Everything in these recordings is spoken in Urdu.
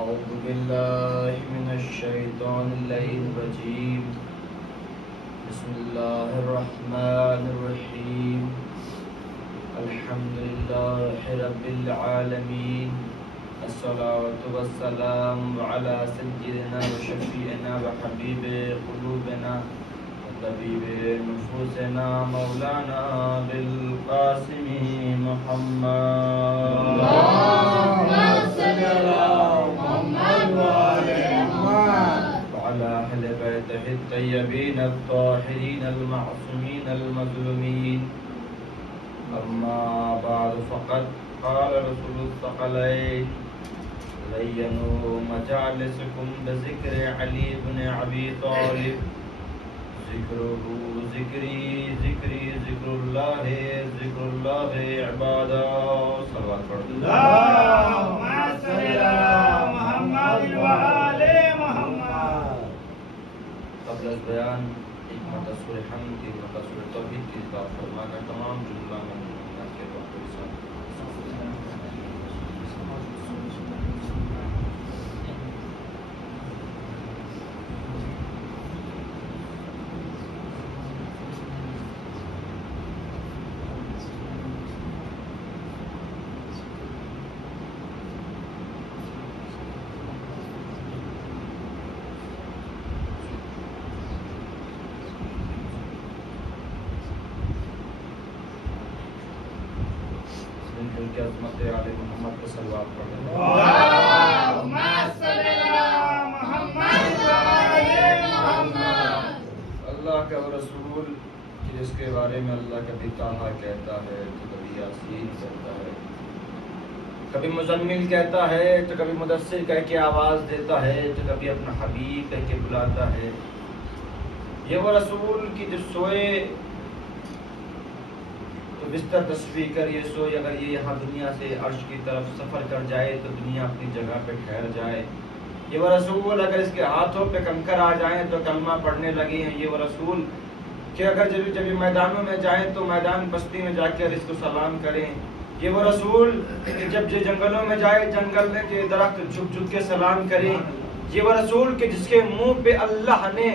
أعوذ بالله من الشيطان اللعين الرجيم. بسم الله الرحمن الرحيم. الحمد لله رب العالمين. الصلاة والسلام على سيدنا وشفيعنا وحبيب قلوبنا وطبيب نفوسنا مولانا بالقاسم محمد. اللهم صل على محمد وعلى محمد وعلى أهل بيته الطيبين الطاهرين المعصومين المظلومين. أما بعد فقد قال رسول الثقلين لينوا مجالسكم بذكر علي بن أبي طالب. ذكره ذكري ذكري ذكر الله عبادا. صلوات پڑھ اللهم صل على محمد وعلى محمد. قبل از بیان حکمت سورہ حمد کی حکمت سورہ توحید کی بات فرمانا تمام جملہ مومنین کے وقت کے ساتھ کی عظمت علی محمد کو صلوات پڑھیں. اللهم صل على محمد وعلى محمد. اللہ کا رسول جس کے بارے میں اللہ کبھی طٰہٰ کہتا ہے تو کبھی یاسین کہتا ہے، کبھی مزمل کہتا ہے تو کبھی مدثر کہہ کے آواز دیتا ہے تو کبھی اپنا حبیب کہہ کے بلاتا ہے. یہ وہ رسول کی جو سوئے تو بستر تصفیح کر یہ سوئے، اگر یہ یہاں دنیا سے عرش کی طرف سفر کر جائے تو دنیا اپنی جگہ پہ ٹھہر جائے. یہ وہ رسول اگر اس کے ہاتھوں پہ کنکر آ جائیں تو کلمہ پڑھنے لگے ہیں. یہ وہ رسول کہ اگر جب میدانوں میں جائیں تو میدان بستی میں جا کے اس کو سلام کریں. یہ وہ رسول کہ جب جنگلوں میں جائے جنگل میں کے درخت جھک جھک کے سلام کریں. یہ وہ رسول کہ جس کے منہ پہ اللہ نے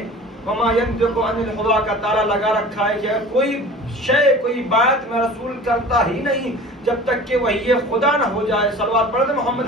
وما ينطق عن الهوى کا تالا لگا رکھا ہے کہ کوئی شے کوئی بات میں رسول کرتا ہی نہیں جب تک کہ وہی خدا نہ ہو جائے. صلوات پڑھ دیں محمد.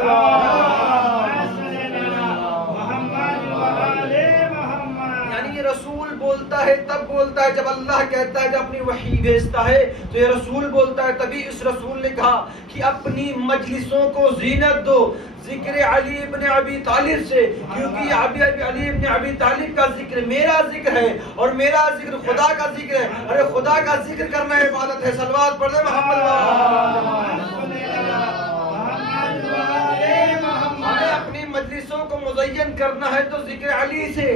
یعنی یہ رسول بولتا ہے تب بولتا ہے جب اللہ کہتا ہے، جب اپنی وحی بھیجتا ہے تو یہ رسول بولتا ہے. تبھی اس رسول نے کہا کہ اپنی مجلسوں کو زینت دو ذکر علی ابن ابی طالب سے، کیونکہ علی ابن ابی طالب کا ذکر میرا ذکر ہے اور میرا ذکر خدا کا ذکر ہے. ارے خدا کا ذکر کرنا عبادت ہے. صلوات پڑھ دیں محمد. ہمیں اپنی مجلسوں کو مزین کرنا ہے تو ذکر علی سے،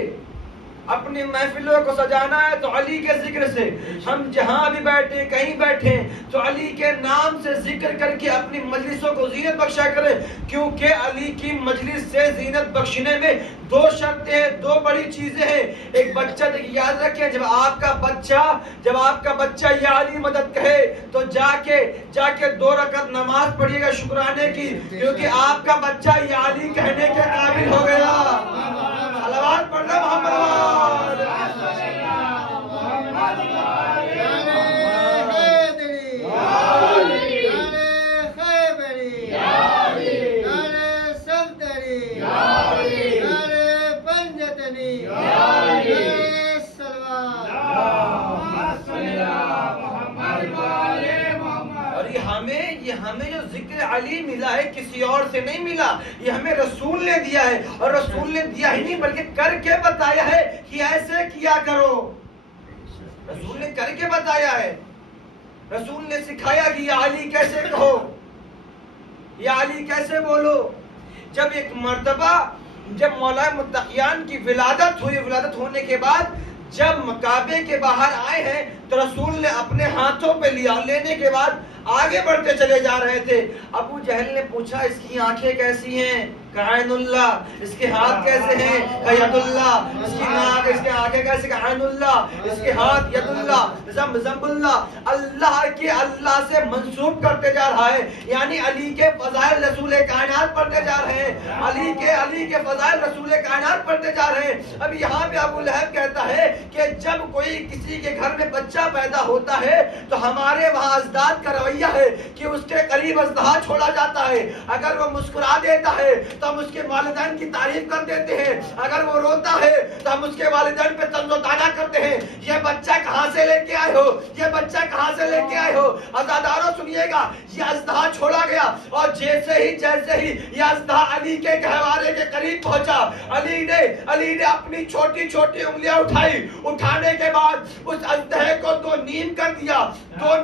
اپنی محفلوں کو سجانا ہے تو علی کے ذکر سے. ہم جہاں بھی بیٹھے کہیں بیٹھے تو علی کے نام سے ذکر کر کے اپنی مجلسوں کو زینت بخشا کریں، کیونکہ علی کی مجلس سے زینت بخشنے میں دو شرطیں ہیں، دو بڑی چیزیں ہیں. ایک بچہ یاد رکھیں، جب آپ کا بچہ یا علی مدد کہے تو جا کے 2 رکعت نماز پڑھیے گا شکرانے کی، کیونکہ آپ کا بچہ یا علی کہنے کے قابل ہو گیا. صلوات پڑھنا محمد. ہمیں جو ذکر علی ملا ہے کسی اور سے نہیں ملا، یہ ہمیں رسول نے دیا ہے. اور رسول نے دیا ہی نہیں بلکہ کر کے بتایا ہے کہ ایسے کیا کرو. رسول نے کر کے بتایا ہے. رسول نے سکھایا کہ یا علی کیسے کہو، یا علی کیسے بولو، جب ایک مرتبہ جب مولا متقیان کی ولادت ہوئی، ولادت ہونے کے بعد جب کعبے کے باہر آئے ہیں تو رسول نے اپنے ہاتھوں پہ لیا، لینے کے بعد آگے بڑھتے چلے جا رہے تھے۔ ابو جہل نے پوچھا اس کی آنکھیں کیسی ہیں؟ کہا عین اللہ۔ اس کے ہاتھ کیسے ہیں؟ کہا ید اللہ۔ اس کی ناک، اس کے آنکھیں کیسے؟ کہا عین اللہ۔ اس کے ہاتھ ید اللہ، ضم اللہ، اللہ کے اللہ سے منسوب کرتے جا رہا ہے، یعنی علی کے فضائل رسول کائنات پڑھتے جا رہے ہیں، علی کے فضائل رسول کائنات پڑھتے جا رہے ہیں۔ اب یہاں پہ ابو لہب کہتا ہے کہ جب کوئی کسی کے گھر میں بچہ پیدا ہوتا ہے تو ہمارے وہاں اجداد کا رویہ ہے کہ اس کے قریب اژدہا چھوڑا جاتا ہے، اگر وہ مسکرا دیتا ہے تو ہم اس کے والدین کی تعریف کر دیتے ہیں، اگر وہ روتا ہے تو ہم اس کے والدین پہ طنز و طعنہ کرتے ہیں، یہ بچہ کہاں سے لے کے آئے ہو، یہ بچہ کہاں سے لے کے آئے ہو۔ عزاداروں سنیے گا، یہ اژدہا چھوڑا گیا اور جیسے ہی یہ اژدہا علی کے گہوارے کے قریب پہنچا، علی نے اپنی چھوٹی چھوٹی انگلیاں اٹھائی، اٹھانے کے بعد اس اژدہے کو دو نیم کر دیا، دو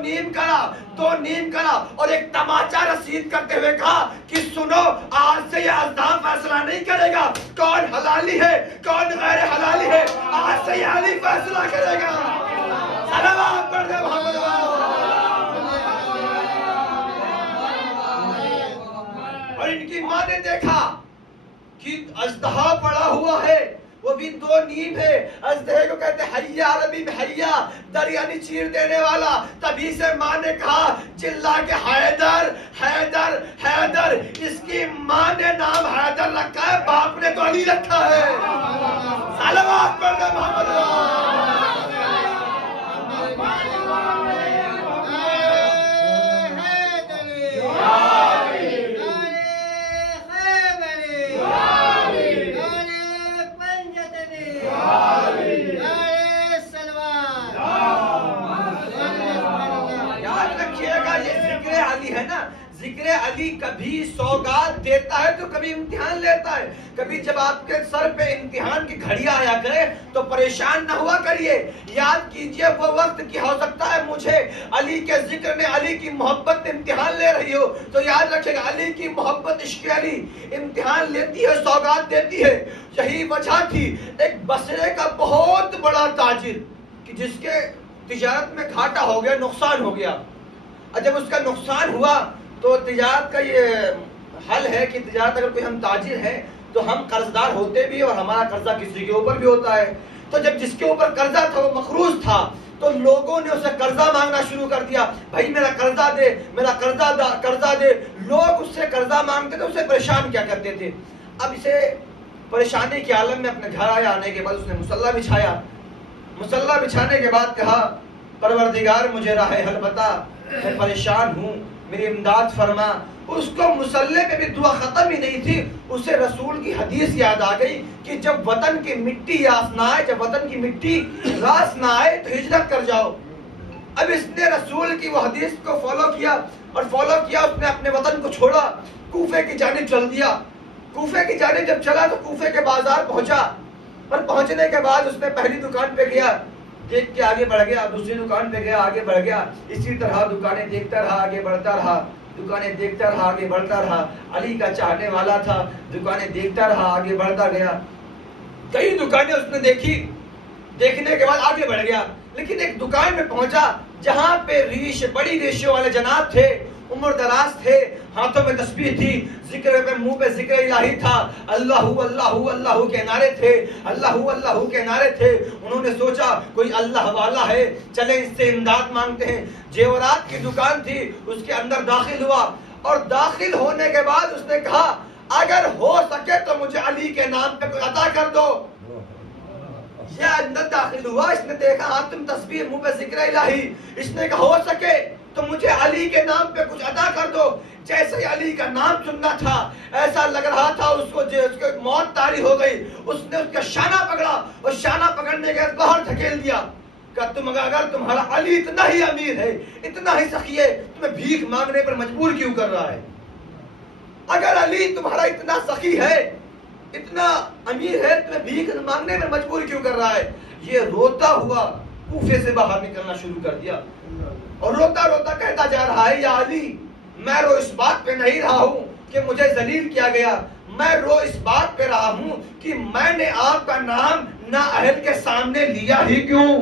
نیم کرا اور ایک تماچا رسید کرتے ہوئے کہا کہ سنو، آج سے یہ اژدہا فیصلہ نہیں کرے گا کون حلالی ہے کون غیر حلالی ہے، آج سے یہ علی فیصلہ کرے گا۔ صلوات پڑھ دے محمد۔ اور ان کی ماں نے دیکھا کہ اژدہا پڑا ہوا ہے، وہ بھی دو نیم ہے، اژدہے کو کہتے ہیں حیا، عربی میں حیا، در یعنی چیر دینے والا۔ تبھی سے ماں نے کہا چلا کے حیدر حیدر حیدر، اس کی ماں نے نام حیدر رکھا ہے، باپ نے تو علی رکھا ہے۔ صلوات پڑھ دے محمد۔ علی ہے نا، ذکر علی کبھی سوگات دیتا ہے تو کبھی امتحان لیتا ہے۔ کبھی جب آپ کے سر پہ امتحان کی گھڑیاں آیا کرے تو پریشان نہ ہوا کریے، یاد کیجئے وہ وقت کی ہو سکتا ہے مجھے علی کے ذکر میں، علی کی محبت میں امتحان لے رہی ہو، تو یاد رکھے گا علی کی محبت، عشق علی امتحان لیتی ہے، سوگات دیتی ہے۔ یہی وجہ تھی ایک بصرے کا بہت بڑا تاجر کہ جس کے تجارت میں گھاٹا ہو گیا، نقصان ہو گیا، اور جب اس کا نقصان ہوا تو تجارت کا یہ حل ہے کہ تجارت اگر کوئی ہم تاجر ہیں تو ہم قرضدار ہوتے بھی اور ہمارا قرضہ کسی کے اوپر بھی ہوتا ہے۔ تو جب جس کے اوپر قرضہ تھا وہ مقروض تھا تو لوگوں نے اسے قرضہ مانگنا شروع کر دیا، بھائی میرا قرضہ دے، میرا قرضہ دے۔ لوگ اس سے قرضہ مانگتے تھے، اسے پریشان کیا کرتے تھے۔ اب اسے پریشانی کے عالم میں اپنے گھر آیا، آنے کے بعد اس نے مصلی بچھایا، مصلی بچھانے کے بعد کہا پروردگار مجھے راہ حل بتا، میں پریشان ہوں، میری امداد فرما۔ اس کو مصلی پہ بھی دعا ختم ہی نہیں تھی، اسے رسول کی حدیث یاد آ گئی کہ جب وطن کی مٹی یاس نہ آئے، جب وطن کی مٹی راس نہ آئے تو ہجرت کر جاؤ۔ اب اس نے رسول کی وہ حدیث کو فالو کیا، اور فالو کیا، اس نے اپنے وطن کو چھوڑا، کوفے کی جانب چل دیا۔ کوفے کی جانب جب چلا تو کوفے کے بازار پہنچا، اور پہنچنے کے بعد اس نے پہلی دکان پہ گیا، دیکھ کے آگے بڑھ گیا، دوسری دکان پہ گیا، آگے بڑھ گیا، اسی طرح دکانیں دیکھتا رہا، آگے بڑھتا رہا، دکانیں دیکھتا رہا، آگے بڑھتا رہا۔ علی کا چاہنے والا تھا، دکانیں دیکھتا رہا، آگے بڑھتا گیا۔ کئی دکانیں اس نے دیکھی، دیکھنے کے بعد آگے بڑھ گیا، لیکن ایک دکان میں پہنچا جہاں پہ بڑی ریشوں والے جناب تھے، عمر دراز تھے، ہاتھوں میں تسبیح تھی، ذکر پہ منہ پہ ذکر الہی تھا، اللہ اللہ اللہ کے نعرے تھے، اللہ اللہ کے نعرے تھے۔ انہوں نے سوچا کوئی اللہ والا ہے، چلے اس سے امداد مانگتے ہیں۔ جیورات کی دکان تھی، اس کے اندر داخل ہوا، اور داخل ہونے کے بعد اس نے کہا اگر ہو سکے تو مجھے علی کے نام پہ کوئی عطا کر دو۔ یہ اندر داخل ہوا، اس نے دیکھا ہاں تم تسبیح، منہ پہ ذکر الہی، اس نے کہا ہو سکے تو مجھے علی کے نام پہ کچھ عطا کر دو۔ جیسے ہی علی کا نام سننا تھا، ایسا لگ رہا تھا اس کو موت طاری ہو گئی۔ اس نے اس کا شانہ پکڑا، اور شانہ پکڑنے کے بعد باہر دھکیل دیا کہ اگر تمہارا علی اتنا ہی امیر ہے، اتنا ہی سخی ہے، تمہیں بھیک مانگنے پر مجبور کیوں کر رہا ہے؟ اگر علی تمہارا اتنا سخی ہے، اتنا امیر ہے، تمہیں بھیک مانگنے پر مجبور کیوں کر رہا ہے؟ یہ روتا ہوا کوفے سے باہر نکلنا شروع کر دیا، اور روتا روتا کہتا جا رہا ہے یا علی، میں اس بات پہ نہیں رہا ہوں کہ مجھے ذلیل کیا گیا، میں رو اس بات پہ رہا ہوں کہ میں نے آپ کا نام نااہل کے سامنے لیا ہی کیوں؟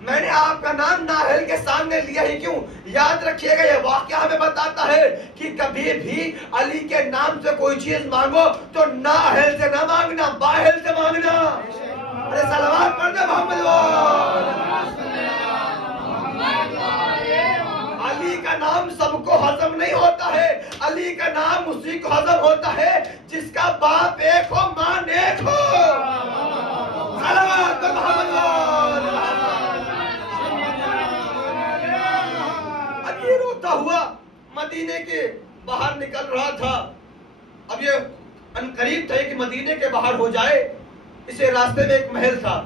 میں نے آپ کا نام نااہل کے سامنے لیا ہی کیوں؟ یاد رکھیے گا یہ واقعہ ہمیں بتاتا ہے کہ کبھی بھی علی کے نام سے کوئی چیز مانگو تو نااہل سے نہ مانگنا، بااہل سے مانگنا۔ ارے صلوات پڑھ دے محمد علی کا نام سب کو ہضم نہیں ہوتا ہے، علی کا نام اسی کو ہضم ہوتا ہے جس کا باپ ایک ہو ماں نیک ہو۔ صلوات پڑھ محمد اب یہ روتا ہوا مدینے کے باہر نکل رہا تھا۔ اب یہ عنقریب تھا کہ مدینے کے باہر ہو جائے۔ اسے راستے میں ایک محل تھا،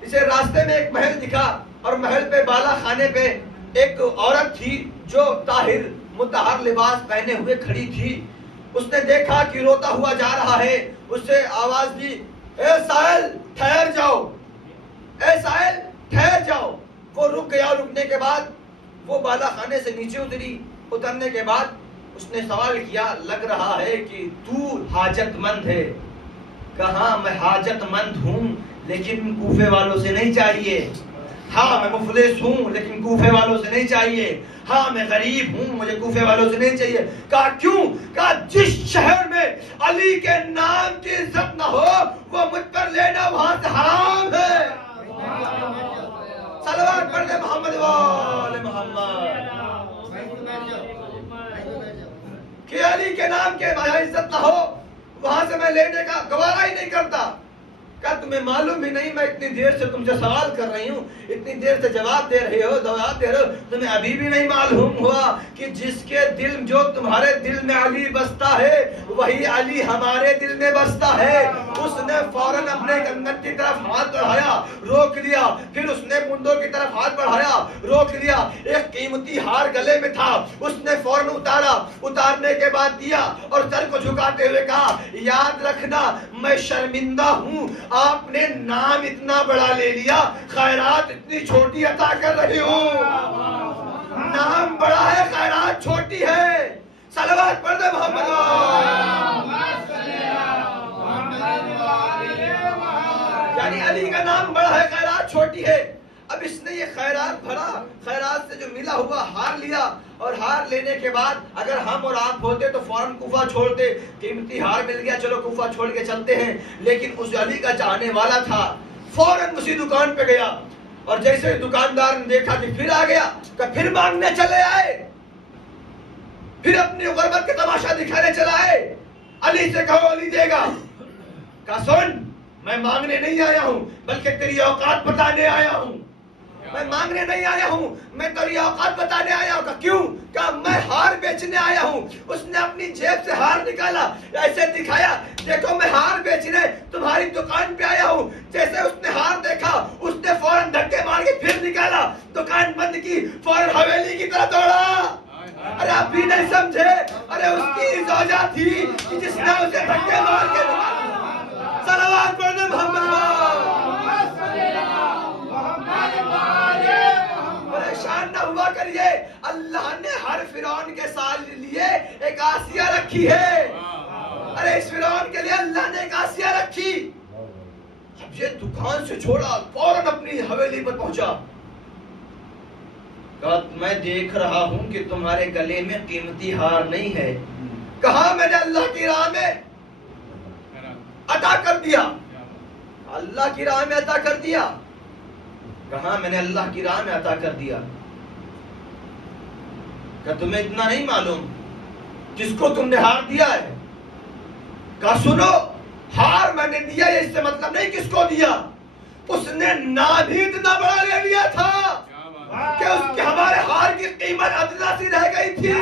اسے راستے میں ایک محل دکھا اور محل پہ بالا خانے پہ ایک عورت تھی جو طاہر مطہر لباس پہنے ہوئے کھڑی تھی۔ اس نے دیکھا کہ روتا ہوا جا رہا ہے، اس سے آواز دی، اے سائل ٹھہر جاؤ، اے سائل ٹھہر جاؤ۔ وہ رک گیا، رکنے کے بعد وہ بالا خانے سے نیچے اتری۔ اترنے کے بعد اس نے سوال کیا، لگ رہا ہے کہ تو حاجت مند ہے۔ کہاں میں حاجت مند ہوں لیکن کوفے والوں سے نہیں چاہیے۔ ہاں میں مفلس ہوں لیکن کوفے والوں سے نہیں چاہیے۔ ہاں میں غریب ہوں، مجھے کوفے والوں سے نہیں چاہیے۔ کہا کیوں؟ کہا جس شہر میں علی کے نام کی عزت نہ ہو وہ مجھ پر لینا وہاں سے حرام ہے۔ صلوات پڑھ دے محمد وآل محمد۔ کہ علی کے نام کے وہاں عزت نہ ہو وہاں سے میں لینے کا گوارا ہی نہیں کرتا۔ کہا تمہیں معلوم ہی نہیں میں اتنی دیر سے تم سے سوال کر رہی ہوں، اتنی دیر سے جواب دے رہے ہو، جواب دے رہے ہو، تمہیں ابھی بھی نہیں معلوم ہوا کہ جس کے دل جو تمہارے دل میں علی بستا ہے وہی علی ہمارے دل میں بستا ہے۔ اس نے فوراً اپنے گنگت کی طرف ہاتھ بڑھایا، روک لیا، پھر اس نے مندوں کی طرف ہاتھ بڑھایا، روک لیا۔ ایک قیمتی ہار گلے میں تھا، اس نے فوراً اتارا، اتارنے کے بعد دیا اور سر کو جھکاتے ہوئے کہا، یاد رکھنا میں شرمندہ ہوں، آپ نے نام اتنا بڑا لے لیا، خیرات اتنی چھوٹی عطا کر رہی ہوں۔ نام بڑا ہے، خیرات چھوٹی ہے۔ صلوات پڑھ دے محمد۔ یعنی علی کا نام بڑا ہے، خیرات چھوٹی ہے۔ اب اس نے یہ خیرات بھرا، خیرات سے جو ملا ہوا ہار لیا، اور ہار لینے کے بعد اگر ہم اور آپ ہوتے تو فوراً کوفہ چھوڑتے، قیمتی ہار مل گیا چلو کوفہ چھوڑ کے چلتے ہیں، لیکن اس علی کا چاہنے والا تھا، فوراً اسی دکان پہ گیا، اور جیسے دکاندار نے دیکھا کہ پھر آ گیا، کہ پھر مانگنے چلے آئے، پھر اپنی غربت کے تماشا دکھانے چلا آئے۔ علی سے کہو علی دے گا۔ کہا سن میں مانگنے نہیں آیا ہوں بلکہ تیری اوقات بتانے آیا ہوں، میں مانگنے نہیں آیا ہوں، میں تیری اوقات بتانے آیا ہوں۔ کیوں؟ کہا میں ہار بیچنے آیا ہوں۔ اس نے اپنی جیب سے ہار نکالا، ایسے دکھایا، دیکھو میں ہار بیچنے تمہاری دکان پہ آیا ہوں۔ جیسے اس نے ہار دیکھا اس نے فوراً دھکے مار کے پھر نکالا، دکان بند کی، فوراً حویلی کی طرف دوڑا۔ ارے آپ بھی نہیں سمجھے، ارے اس کی زوجہ تھی جس نے اسے دھکے مار کے نکالا۔ صلوات پڑھ دے محمد۔ پریشان نہ ہوا کریے، اللہ نے ہر فرعون کے ساتھ لیے ایک آسیہ رکھی ہے۔ ارے اس فرعون کے لیے اللہ نے ایک آسیہ رکھی۔ اب یہ دکان سے چھوڑا، فوراً اپنی حویلی پر پہنچا۔ کہا میں دیکھ رہا ہوں کہ تمہارے گلے میں قیمتی ہار نہیں ہے۔ کہا میں نے اللہ کی راہ میں عطا کر دیا، اللہ کی راہ میں عطا کر دیا۔ کہا میں نے اللہ کی راہ میں عطا کر دیا۔ کہ تمہیں اتنا نہیں معلوم کس کو تم نے ہار دیا ہے؟ کہا سنو، ہار میں نے دیا ہے اس سے مطلب نہیں کس کو دیا، اس نے نام ہی اتنا بڑا لے لیا تھا کہ اس کے ہمارے ہار کی قیمت ادنا سی رہ گئی تھی،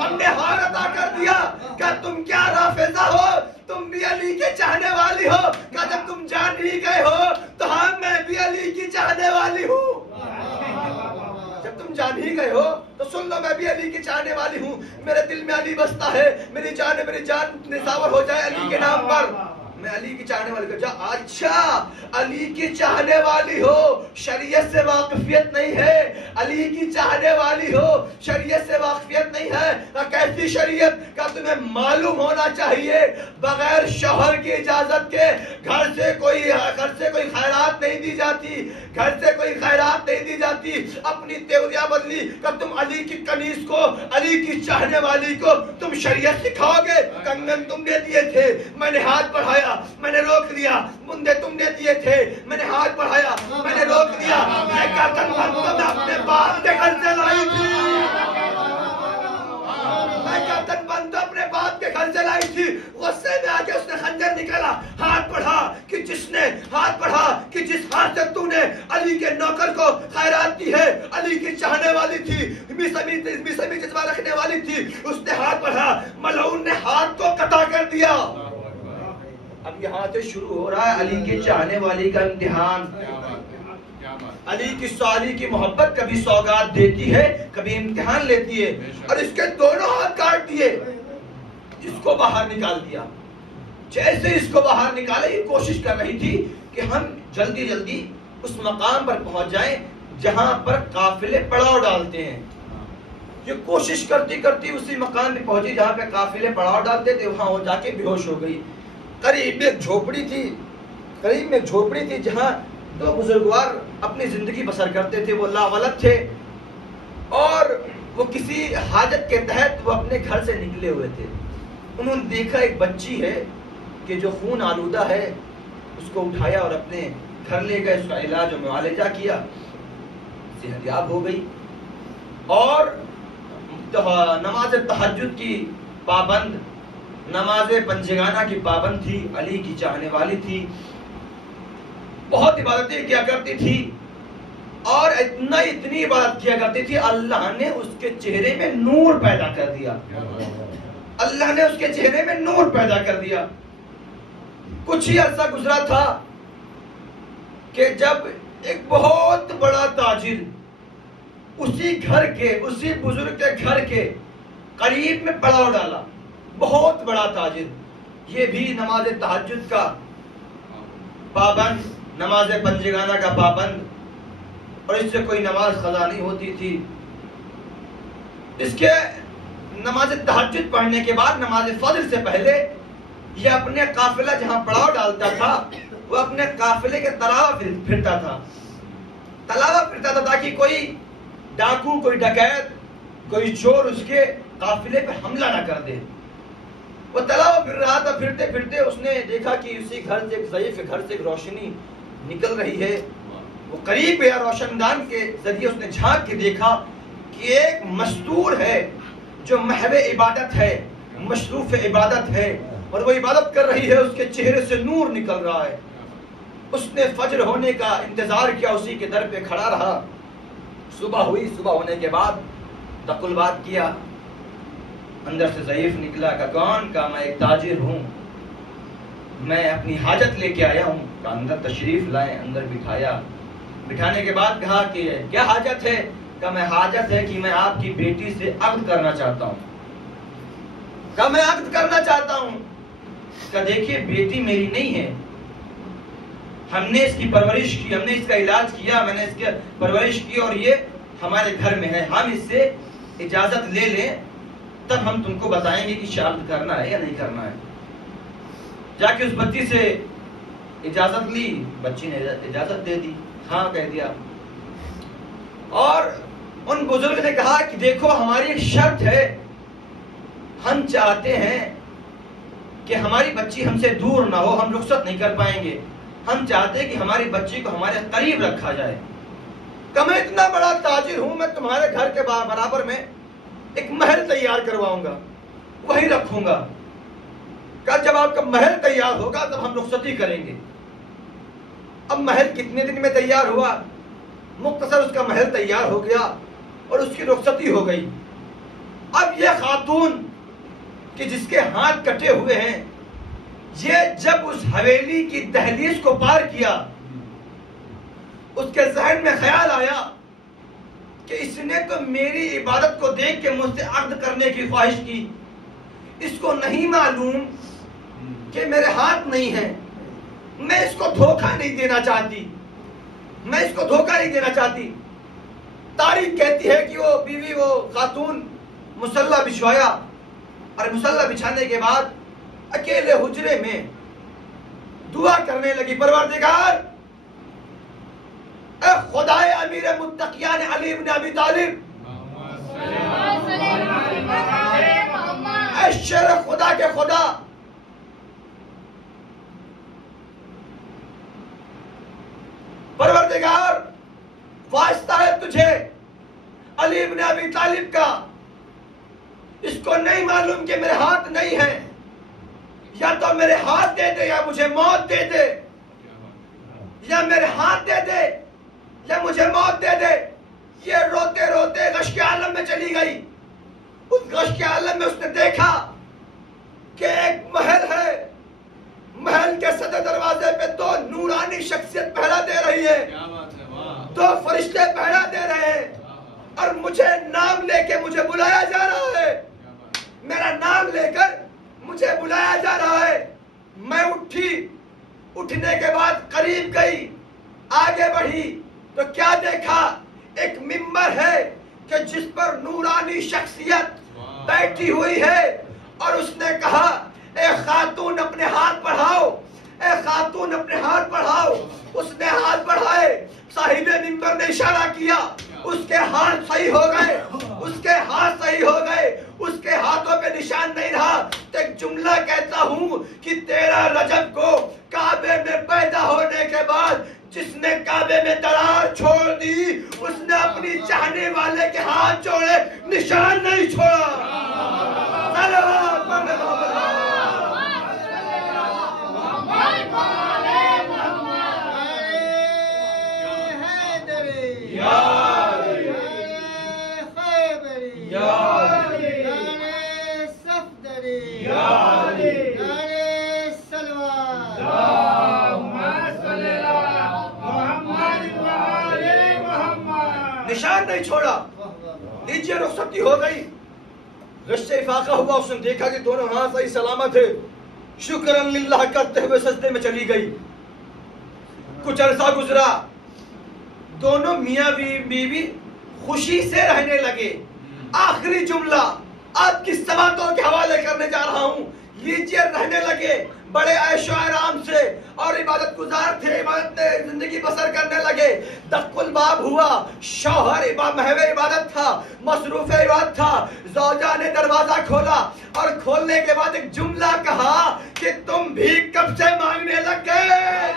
ہم نے ہار عطا کر دیا۔ کہ تم کیا رافضہ ہو، تم بھی علی کے چاہنے والی ہو؟ کہ جب تم جان ہی گئے ہو تو ہاں میں بھی علی کی چاہنے والی ہوں۔ جب تم جان ہی گئے ہو تو سن لو میں بھی علی کی چاہنے والی ہوں، میرے دل میں علی بستا ہے، میری جان نثار ہو جائے علی کے نام پر۔ میں علی کی چاہنے والی کو اچھا علی کی چاہنے والی ہو شریعت سے واقفیت نہیں ہے, علی کی چاہنے والی ہو شریعت سے واقفیت نہیں ہے. کیسی شریعت کا تمہیں معلوم ہونا چاہیے بغیر شوہر کی اجازت کے گھر سے کوئی خیرات نہیں دی جاتی, گھر سے کوئی خیرات نہیں دی جاتی. اپنی تیوریاں بدلی کہ تم علی کی کنیز کو, علی کی چاہنے والی کو تم شریعت سکھاؤ گے. کنگن تم نے دیے تھے, میں نے ہاتھ بڑھایا, میں نے روک لیا. مندے تم نے دیے تھے, میں نے ہاتھ بڑھایا, میں نے روک لیا. میں گردن بند اپنے باپ کے گھر سے لائی تھی, میں گردن بند اپنے باپ کے گھر سے لائی تھی. غصے میں آ کے اس نے خنجر نکالا, ہاتھ بڑھا کہ جس نے ہاتھ بڑھا کہ جس ہاتھ سے تو نے علی کے نوکر کو خیرات دی ہے, علی کی چاہنے والی تھی, بیسمی جذبہ رکھنے والی تھی, اس نے ہاتھ بڑھا, ملعون نے ہاتھ کو قطع کر دیا. اب یہاں سے شروع ہو رہا ہے علی کی چاہنے والی کا امتحان. علی کی سوالی کی محبت کبھی سوگات دیتی ہے, کبھی امتحان لیتی ہے, اور اس کے دونوں ہاتھ کاٹ دیے. اس کو باہر نکال دیا. جیسے اس کو باہر نکالا, یہ کوشش کر رہی تھی کہ ہم جلدی جلدی اس مقام پر پہنچ جائیں جہاں پر قافلے پڑاؤ ڈالتے ہیں. یہ کوشش کرتی کرتی اسی مقام پہ پہنچی جہاں پہ قافلے پڑاؤ ڈالتے تھے. وہاں وہ جا کے بے ہوش ہو گئی. قریب میں ایک جھوپڑی تھی جہاں دو بزرگوار اپنی زندگی بسر کرتے تھے. وہ لاولد تھے اور وہ کسی حاجت کے تحت وہ اپنے گھر سے نکلے ہوئے تھے. انہوں نے دیکھا ایک بچی ہے کہ جو خون آلودہ ہے, اس کو اٹھایا اور اپنے گھر لے گئے. اس کا علاج و معالجہ کیا, صحت یاب ہو گئی. اور نماز تہجد کی پابند, نماز پنجگانہ کی پابند تھی, علی کی چاہنے والی تھی, بہت عبادتیں کیا کرتی تھی. اور اتنی عبادت کیا کرتی تھی, اللہ نے اس کے چہرے میں نور پیدا کر دیا. اللہ نے اس کے چہرے میں نور پیدا کر دیا. کچھ ہی عرصہ گزرا تھا کہ جب ایک بہت بڑا تاجر اسی گھر کے, اسی بزرگ کے گھر کے قریب میں پڑاؤ ڈالا. بہت بڑا تاجر, یہ بھی نماز تہجد کا پابند, نماز پنجگانہ کا پابند, اور اس سے کوئی نماز قضا نہیں ہوتی تھی. اس کے نماز تہجد پڑھنے کے بعد نماز فجر سے پہلے یہ اپنے قافلہ جہاں پڑاؤ ڈالتا تھا, وہ اپنے قافلے کے تلاوہ پھرتا تھا تاکہ کوئی ڈاکو, کوئی ڈکیت, کوئی چور اس کے قافلے پہ حملہ نہ کر دے. وہ تلاوہ پھر رہا تھا. پھرتے پھرتے اس نے دیکھا کہ اسی گھر سے, ایک ضعیف گھر سے ایک روشنی نکل رہی ہے. وہ قریب یا روشن دان کے ذریعے اس نے جھانک کے دیکھا کہ ایک مستور ہے جو محو عبادت ہے, مشروف عبادت ہے, اور وہ عبادت کر رہی ہے. اس کے چہرے سے نور نکل رہا ہے. اس نے فجر ہونے کا انتظار کیا, اسی کے در پہ کھڑا رہا. صبح ہوئی, صبح ہونے کے بعد تقلبات کیا. اندر سے ضعیف نکلا. کہ کون؟ کہا میں ایک تاجر ہوں, میں اپنی حاجت لے کے آیا ہوں. کہ اندر تشریف لائیں. اندر بٹھایا. بٹھانے کے بعد کہا کہ کیا حاجت ہے؟ کہ میں حاجت ہے کہ میں آپ کی بیٹی سے عقد کرنا چاہتا ہوں. کہ میں عقد کرنا چاہتا ہوں. کہ دیکھیے بیٹی میری نہیں ہے, ہم نے اس کی پرورش کی, ہم نے اس کا علاج کیا, میں نے اس کی پرورش کی, اور یہ ہمارے گھر میں ہے. ہم اس سے اجازت لے لیں تب ہم تم کو بتائیں گے کہ شادی کرنا ہے یا نہیں کرنا ہے. جا کے اس بچی سے اجازت لی. بچی نے اجازت دے دی, ہاں کہہ دیا. اور ان بزرگ نے کہا کہ دیکھو ہماری ایک شرط ہے, ہم چاہتے ہیں کہ ہماری بچی ہم سے دور نہ ہو, ہم رخصت نہیں کر پائیں گے. ہم چاہتے ہیں کہ ہماری بچی کو ہمارے قریب رکھا جائے. کہ میں اتنا بڑا تاجر ہوں, میں تمہارے گھر کے برابر میں ایک محل تیار کرواؤں گا, وہی رکھوں گا. کہ جب آپ کا محل تیار ہوگا تب ہم رخصتی کریں گے. اب محل کتنے دن میں تیار ہوا؟ مختصر اس کا محل تیار ہو گیا اور اس کی رخصتی ہو گئی. اب یہ خاتون کہ جس کے ہاتھ کٹے ہوئے ہیں, یہ جب اس حویلی کی دہلیز کو پار کیا, اس کے ذہن میں خیال آیا کہ اس نے تو میری عبادت کو دیکھ کے مجھ سے عقد کرنے کی خواہش کی. اس کو نہیں معلوم کہ میرے ہاتھ نہیں ہیں، میں اس کو دھوکہ نہیں دینا چاہتی، میں اس کو دھوکہ نہیں دینا چاہتی۔ تاریخ کہتی ہے کہ وہ بیوی، وہ خاتون مصلی بچھوایا، اور مصلی بچھانے کے بعد اکیلے حجرے میں دعا کرنے لگی، پروردگار اے خدائے امیر متقیان علی ابن ابی طالب، اے شیر خدا کے خدا، پروردگار واسطہ ہے تجھے علی ابن ابی طالب کا، اس کو نہیں معلوم کہ میرے ہاتھ نہیں ہیں، یا تو میرے ہاتھ دے دے یا مجھے موت دے دے، یا میرے ہاتھ دے دے یا مجھے موت دے دے۔ یہ روتے روتے غشق عالم میں چلی گئی۔ اس غشق عالم میں اس نے دیکھا کہ ایک محل ہے، محل کے صدر دروازے پہ دو نورانی شخصیت پہرا دے رہی ہے، دو فرشتے پہرا دے رہے ہیں، اور مجھے نام لے کے مجھے بلایا جا رہا ہے، میرا نام لے کر مجھے بلایا جا رہا ہے۔ میں اٹھی، اٹھنے کے بعد قریب گئی، آگے بڑھی تو کیا دیکھا؟ ایک ممبر ہے کہ جس پر نورانی شخصیت بیٹھی ہوئی ہے، اور اس نے کہا اے خاتون اپنے ہاتھ بڑھاؤ، اے خاتون اپنے ہاتھ بڑھاؤ۔ اس نے ہاتھ بڑھائے، صاحب ممبر نے اشارہ کیا، اس کے ہاتھ صحیح ہو گئے، اس کے ہاتھ صحیح ہو گئے، اس کے ہاتھوں پہ نشان نہیں رہا۔ تو ایک جملہ کہتا ہوں کہ 13 رجب کو کعبے میں پیدا ہونے کے بعد جس نے کعبے میں درار چھوڑ دی، اس نے اپنی چاہنے والے کے ہاتھ جوڑے، نشان نہیں چھوڑا۔ صلوات پڑھنے نشان نہیں چھوڑا۔ لیجیے رخصتی ہو گئی، غشِ افاقہ ہوا، اس نے دیکھا کہ دونوں ہاتھ صحیح سلامت ہے، شکرن للہ کرتے ہوئے سجدے میں چلی گئی۔ کچھ عرصہ گزرا، دونوں میاں بیوی خوشی سے رہنے لگے۔ آخری جملہ آپ کی سماعتوں کے حوالے کرنے جا رہا ہوں، لیجیے رہنے لگے بڑے عیش و آرام سے، اور عبادت گزار تھے، عبادت میں زندگی بسر کرنے لگے۔ دق الباب ہوا، شوہر محو عبادت تھا، مصروف عبادت تھا۔ زوجہ نے دروازہ کھولا، اور کھولنے کے بعد ایک جملہ کہا کہ تم بھی کب سے مانگنے لگ گئے،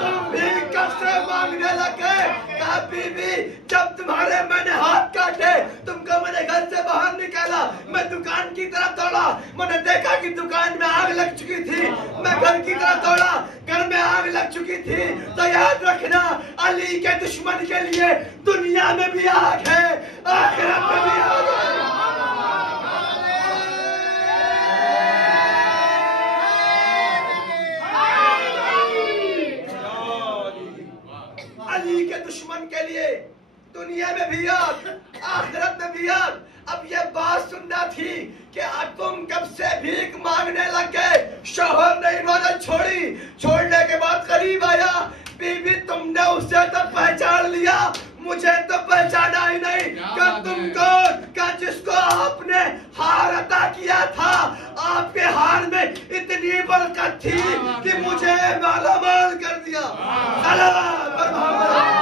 تم بھی کب سے مانگنے لگ گئے۔ کہا بی بی جب تمہارے میں نے ہاتھ کاٹے، تم کو میں نے گھر سے باہر نکالا، میں دکان کی طرف دوڑا، میں نے دیکھا کہ دکان میں آگ لگ چکی تھی، میں گھر کی طرف دوڑا، گھر میں آگ لگ چکی تھی۔ تو یاد رکھنا علی کے دشمن کے لیے دنیا میں بھی آگ ہے، آخرت میں بھی آگ ہے۔ علی کے دشمن کے لیے دنیا میں بھی آگ، آخرت میں بھی آگ۔ اب یہ بات سننا تھی کہ تم کب سے بھیک مانگنے لگ گئے۔ شوہر نے عبادت چھوڑی، چھوڑنے کے بعد قریب آیا، بی بی تم نے اسے تو پہچان لیا، مجھے تو پہچانا ہی نہیں، کہ تم کون؟ کہ جس کو آپ نے ہار عطا کیا تھا، آپ کے ہار میں اتنی برکت تھی کہ مجھے مالا مال کر دیا۔ صلوات پر محمد۔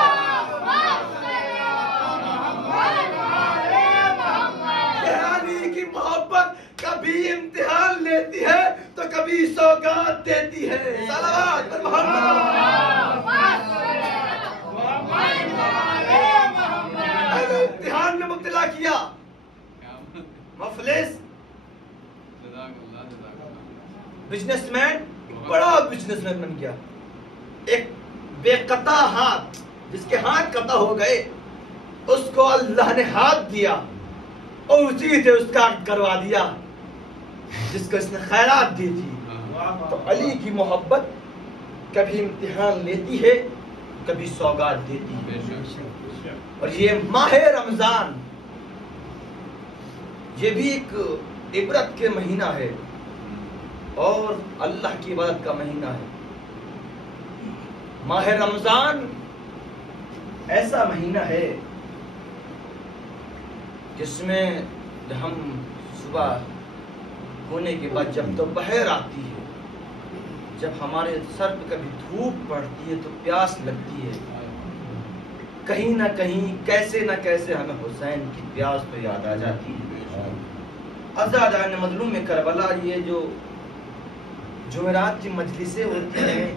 علی کی محبت کبھی امتحان لیتی ہے تو کبھی سوگات دیتی ہے۔ صلوات پر محمد۔ امتحان میں مبتلا کیا، مفلس، بزنس مین، بڑا بزنس مین بن گیا۔ ایک بے قطع ہاتھ، جس کے ہاتھ قطع ہو گئے، اس کو اللہ نے ہاتھ دیا اور اسی سے اس کا کروا دیا جس کو اس نے خیرات دی تھی۔ تو علی کی محبت کبھی امتحان لیتی ہے، کبھی سوگات دیتی ہے۔ اور یہ ماہ رمضان یہ بھی ایک عبرت کے مہینہ ہے، اور اور اللہ کی عبادت کا مہینہ ہے. ماہ رمضان ایسا مہینہ ہے جس میں ہم صبح ہونے کے بعد جب دوپہر آتی ہے، جب ہمارے سر پہ کبھی دھوپ پڑتی ہے تو پیاس لگتی ہے، کہیں نہ کہیں کیسے نہ کیسے ہمیں حسین کی پیاس تو یاد آ جاتی ہے. عزاداران مظلوم کربلا، یہ جو جمعرات کی مجلسیں ہوتی ہیں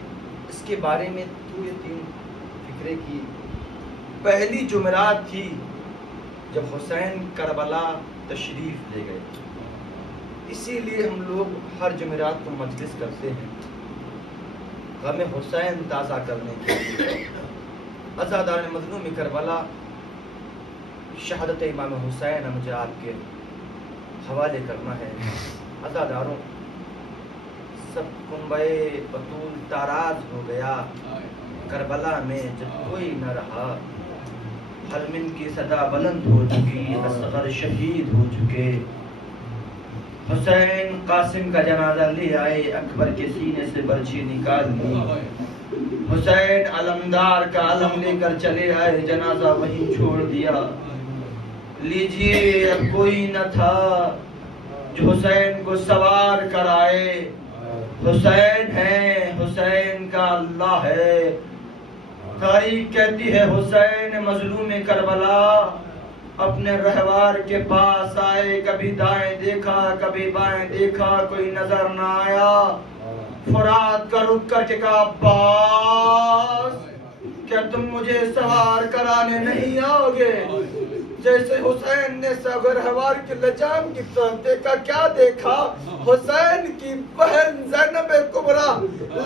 اس کے بارے میں تو یہ 3 فکرے کی. پہلی جمعرات تھی جب حسین کربلا تشریف لے گئے، اسی لیے ہم لوگ ہر جمعرات کو مجلس کرتے ہیں غم حسین تازہ کرنے کے لیے. عزاداران مظلوم کربلا، شہادت امام حسین مجھے آپ کے حوالے کرنا ہے. عزاداروں، سب کنبہ بطول تاراج ہو گیا کربلا میں جب کوئی نہ رہا. حلمن کی صدا بلند ہو چکی، اصغر شہید ہو چکے. حسین قاسم کا جنازہ لے آئے، اکبر کے سینے سے برچی نکال لی. حسین علمدار کا علم لے کر چلے آئے، جنازہ وہیں چھوڑ دیا. لیجیے، اب کوئی نہ تھا جو حسین کو سوار کرائے. حسین ہے، حسین کا اللہ ہے. تاریخ کہتی ہے حسین مظلوم کربلا اپنے رہوار کے پاس آئے، کبھی دائیں دیکھا کبھی بائیں دیکھا، کوئی نظر نہ آیا. فرات کا رخ کر ٹکا، عباس کیا تم مجھے سوار کرانے نہیں آؤ گے؟ جیسے حسین نے رہوار کی لجام کی طرف دیکھا، کیا دیکھا؟ حسین کی بہن زینب کبریٰ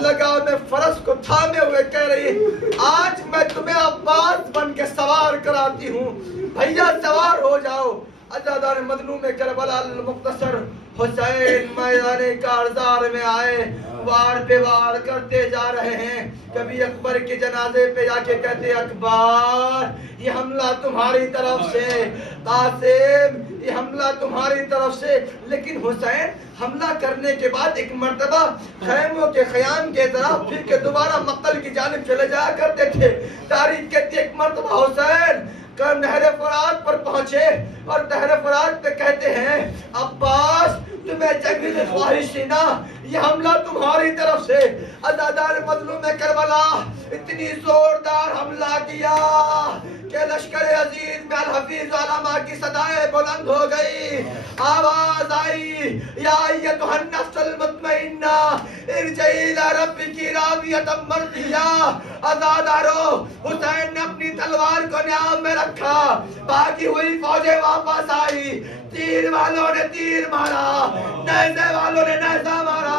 لگام فرس کو تھامے ہوئے کہہ رہی، آج میں تمہیں عباس بن کے سوار کراتی ہوں، بھیا سوار ہو جاؤ. عزاداران مظلوم کربلا المختصر، حسین میدان کارزار میں آئے، وار پہ وار کرتے جا رہے ہیں. کبھی اکبر کے جنازے پہ جا کے کہتے، اکبر یہ حملہ تمہاری طرف سے، قاسم یہ حملہ تمہاری طرف سے. لیکن حسین حملہ کرنے کے بعد ایک مرتبہ خیموں کے خیام کے طرف پھر کے دوبارہ مقتل کی جانب چلے جایا کرتے تھے. تاریخ کہتی ایک مرتبہ حسین نہر فرات پر پہنچے اور نہر فرات پہ کہتے ہیں، عباس تمہیں جنگی خواہش تھی نا، یہ حملہ تمہاری طرف سے. عزاداران مظلوم کربلا اتنی زوردار حملہ کیا کہ لشکر عزیز میں الحفیظ علماء کی صدائیں بلند ہو گئی. آواز آئی، یا ایتھا النفس المطمئنہ ارجعی الی ربک راضیۃ مرضیہ. عزادارو، حسین نے اپنی تلوار کو نیام میں رکھا، باقی ہوئی فوجیں واپس آئی. تیر والوں نے تیر مارا، نیزے والوں نے نیزہ مارا،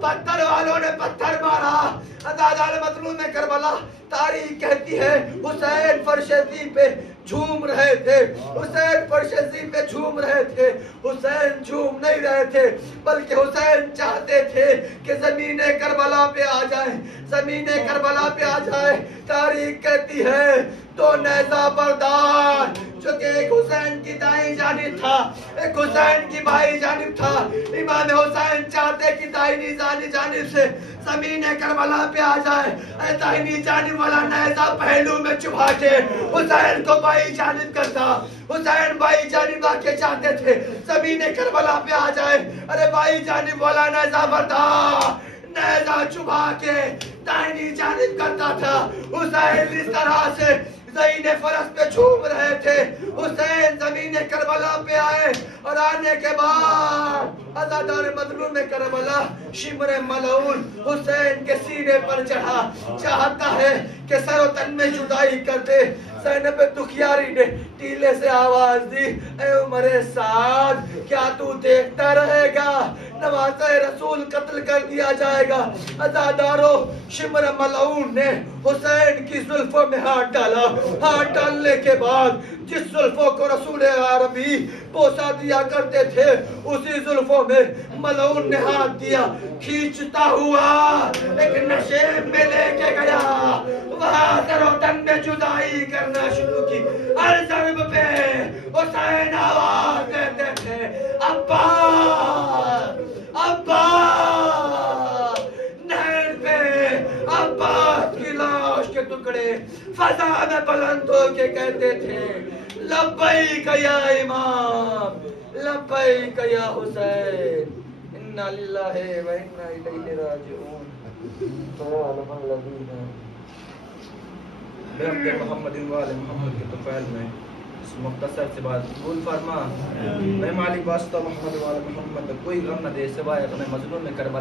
پتھر والوں نے پتھر مارا. عزاداران مظلوم کربلا، تاریخ کہتی ہے حسین فرش زی پہ جھوم رہے تھے، حسین فرش زی پہ جھوم رہے تھے. حسین جھوم نہیں رہے تھے بلکہ حسین چاہتے تھے کہ زمین کربلا پہ آ جائیں، زمین کربلا پہ آ جائے. تاریخ کہتی ہے تو نیزہ بردار جو کہ ایک حسین کی دائیں جانب تھا، ایک حسین کی بائیں جانب تھا. امام حسین چاہتے کہ دائیں جانب سے زمین کربلا پہ آ جائے، دائیں جانب والا نیزہ پہلو میں چبھا کے حسین کو بائیں جانب کرتا. حسین بائیں جانب آ کے چاہتے تھے زمین کربلا پہ آ جائے، ارے بائیں جانب والا نیزہ بردار نیزہ چبھا کے دائیں جانب کرتا تھا. حسین اس طرح سے زین فرس پہ جھوم رہے تھے. حسین زمین کربلا پہ آئے اور آنے کے بعد عزاداران مظلوم کربلا شمر ملعون حسین کے سینے پر چڑھا، چاہتا ہے کہ سر و تن میں جدائی کر دے. زینب دکھیاری نے ٹیلے سے آواز دی، اے عمر سعد کیا تو دیکھتا رہے گا؟ نوازہ رسول قتل کر دیا جائے گا. عزادارو، شمر ملعون نے حسین کی زلفوں میں ہاتھ ڈالا. ہاتھ ڈالنے کے بعد جس زلفوں کو رسول عربی بوسہ دیا کرتے تھے اسی زلفوں میں ملعون نے ہاتھ دیا. کھینچتا ہوا ایک نشیب میں لے کے گیا، وہاں سر و تن میں جدائی کرنا شروع کی. ہر ضرب پہ حسین آواز دیتے تھے، عباس عباس فضا میں بلند ہو کے کہتے تھے لبیک یا امام لبیک یا حسین انا للہ و انا الیہ راجعون فیعلم الذین برحمت محمد وآل محمد کے طفیل میں اس مختصر سے بات قبول فرما. میں مالک واسطہ محمد وآل محمد کوئی غم نہ دے سوائے اپنے مظلوم میں کربلا